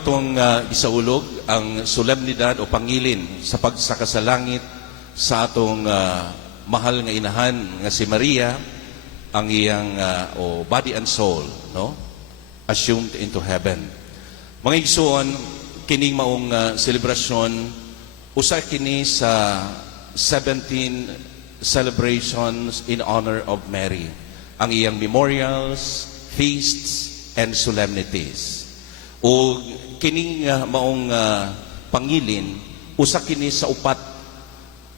Itong isaulog ang solemnidad o pangilin sa pagsaka sa langit sa atong mahal nga inahan nga si Maria, ang iyang body and soul, no, assumed into heaven. Mga igsoon, kining maong selebrasyon usa kini sa 17 celebrations in honor of Mary, ang iyang memorials, feasts, and solemnities. O kining maong pangilin usa kini sa upat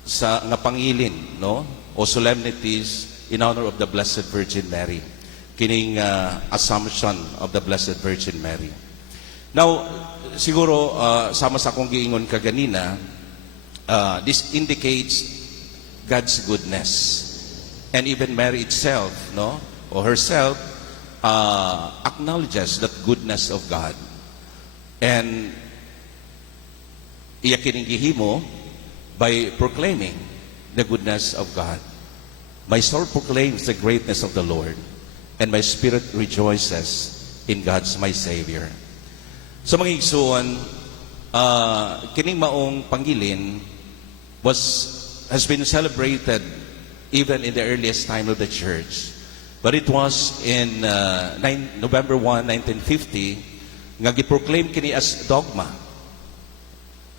sa nga pangilin, no, o solemnities in honor of the Blessed Virgin Mary, kining Assumption of the Blessed Virgin Mary. Now siguro sama sa akong giingon kaganina, this indicates God's goodness, and even Mary itself, no, or herself acknowledges that goodness of God. And iya kining gihimo by proclaiming the goodness of God. My soul proclaims the greatness of the Lord, and my spirit rejoices in God's my Savior. So mga igsoon, kining maong pangilin has been celebrated even in the earliest time of the church. But it was in November 1, 1950, nga giproclaim kini as dogma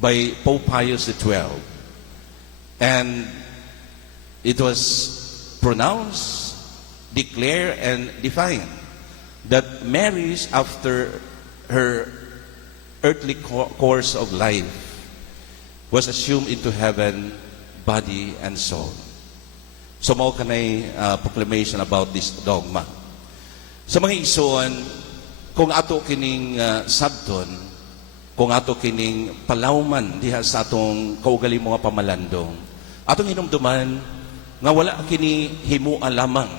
by Pope Pius XII. And it was pronounced, declared, and defined that Mary's, after her earthly course of life, was assumed into heaven, body and soul. So mao kanay proclamation about this dogma. Sa mga igsoon, kung ato kining sabton, kung ato kining palawman diha sa atong kaugali mga pamalandong, atong hinumduman nga wala kini himuan lamang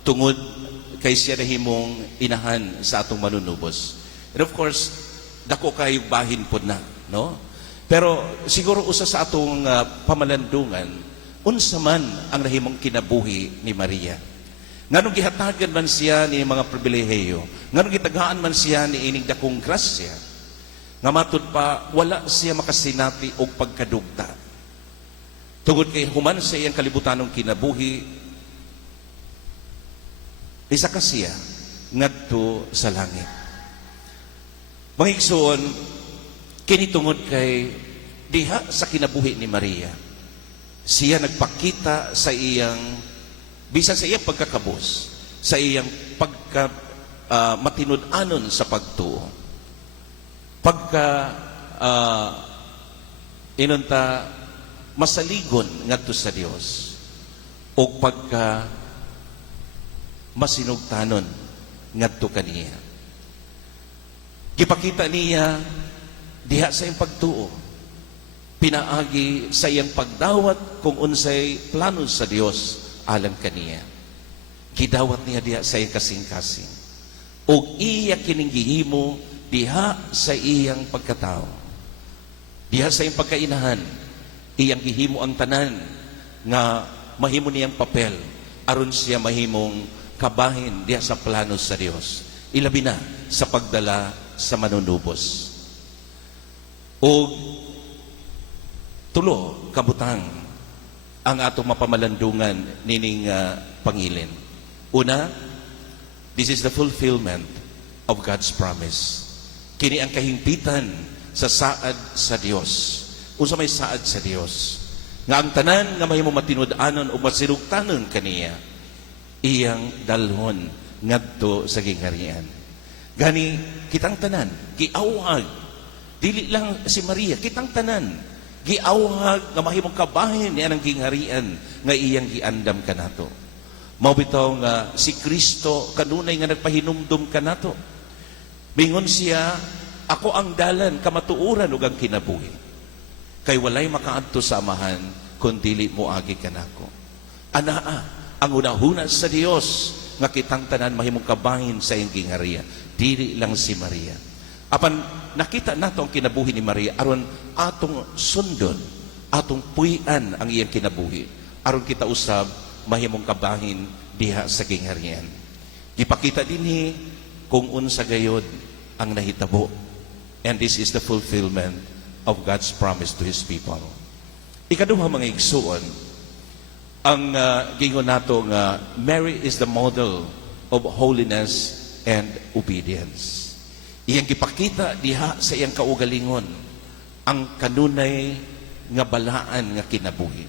tungod kay siya na himong inahan sa atong manunubos. And of course, dako kay bahin pod na, no? Pero siguro usa sa atong pamalandungan, unsa man ang nahimong kinabuhi ni Maria. Nganong gihatagan man siya ni mga pribilehiyo, nganong gitagaan man siya ni ining dakong grasya, nga matud pa wala siya makasinati og pagkadugta. Tungod kay human sa iyang kalibutanong kinabuhi, isa ka siya ngadto sa langit. Mga igsoon, kini tungod kay diha sa kinabuhi ni Maria, siya nagpakita sa iyang bisan sa iyang pagkakabus, sa iyang matinud-anon sa pagtuo, inunta masaligon ngadto sa Dios, o masinugtanon ngadto kaniya. Gipakita niya diha sa iyang pagtuo, pinaagi sa iyang pagdawat kung unsay plano sa Dios alang kaniya. Gidawat niya diha sa iyang kasing-kasing, o iya kining gihimo diha sa iyang pagkatao, diha sa iyang pagkainahan, iyang gihimo ang tanan nga mahimo niyang papel aron siya mahimong kabahin diha sa plano sa Dios, ilabi na sa pagdala sa manunubos. O tulo kabutang ang atong mapamalandungan nining pangilin. Una, this is the fulfillment of God's promise. Kini ang kahimpitan sa saad sa Dios. Unsa may saad sa Dios, nga ang tanan nga mahimo matinud-anon o masinugtanon kaniya, iyang dalhon ngadto sa gingharian. Gani kitang tanan giawhag, dili lang si Maria, kitang tanan giawhag nga mahimong kabahin niya ng gingharian nga iyang giandam kanato. Mao bitaw nga si Kristo kanunay nga nagpahinumdum kanato. Mingon siya, ako ang dalan, kamatuuran ug ang kinabuhi. Kay walay makaadto sa amahan kun dili moagi kanako. Anaa ang unahuna sa Dios nga kitang tanan mahimong kabahin sa iyang gingharian, dili lang si Maria. Apan nakita nato ang kinabuhi ni Maria aron atong sundon, atong puy-an ang iyang kinabuhi, aron kita usab mahimong kabahin diha sa gingharian. Gipakita dinhi kung unsa gayod ang nahitabo And this is the fulfillment of God's promise to His people. Ikaduha mga igsuon, ang gingon nato nga Mary is the model of holiness and obedience. Iyang gipakita diha sa iyang kaugalingon ang kanunay nga balaan nga kinabuhi.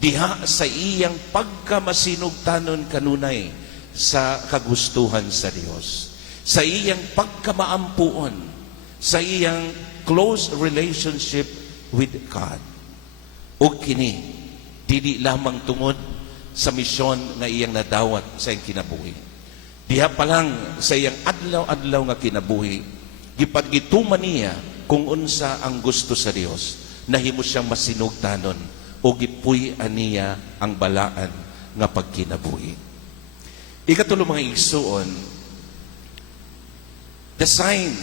Diha sa iyang pagkamasinugtanon kanunay sa kagustuhan sa Dios. Sa iyang pagkamaampuon, sa iyang close relationship with God. O kini, dili lamang tungod sa misyon nga iyang nadawat sa iyang kinabuhi. Diha pa lang sa iyang adlaw-adlaw nga kinabuhi, gipagituman niya kung unsa ang gusto sa Dios, nahimo siyang masinugtanon o gipuy-an niya ang balaan nga pagkinabuhi. Ikatulo mga igsuon, the sign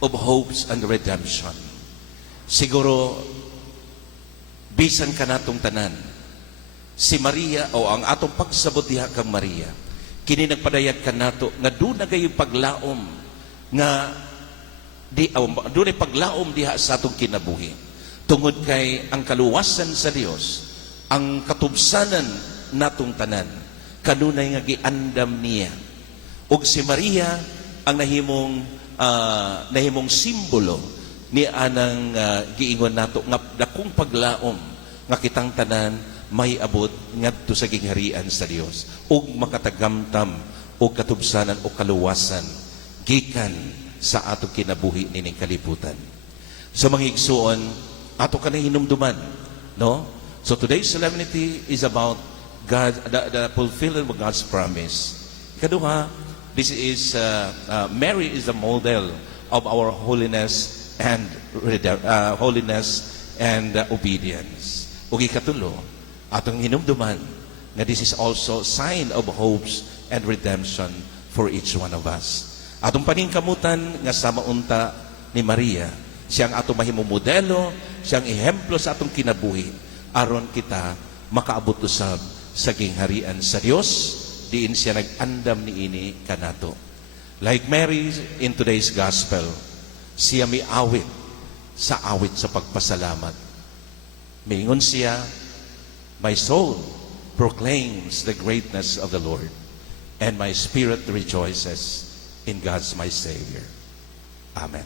of hopes and redemption. Siguro, bisan ka natong tanan, si Maria o ang atong pagsabot diha kang Maria, kini nagpadayag ka nato nga doon na kayo paglaom nga doon ay paglaom diha sa atong kinabuhi. Tungod kay ang kaluwasan sa Dios, ang katubsanan natong tanan, kanunay nga giandam niya. Ug si Maria ang nahimong simbolo ni anang giingon nato nga dakong paglaom nga kitang tanan may abot ngadto sa gingharian sa Dios ug makatagamtam og katubsanan o kaluwasan gikan sa ato kinabuhi nining kalibutan. So mga igsuon, ato ka na hinumduman, no? So today's solemnity is about God, the fulfillment of God's promise. Ikaduha, this is Mary is the model of our holiness and obedience. Ug ikatulo, atong hinumduman nga this is also sign of hopes and redemption for each one of us. Atong paningkamutan nga sama unta ni Maria, siyang atong mahimong modelo, siyang ehemplo sa atong kinabuhi aron kita makaabot usab sa gingharian sa Dios diin siya nag-andam niini kanato. Like Mary in today's gospel, siya may awit sa pagpasalamat. Miingon siya, my soul proclaims the greatness of the Lord, and my spirit rejoices in God's my Savior. Amen.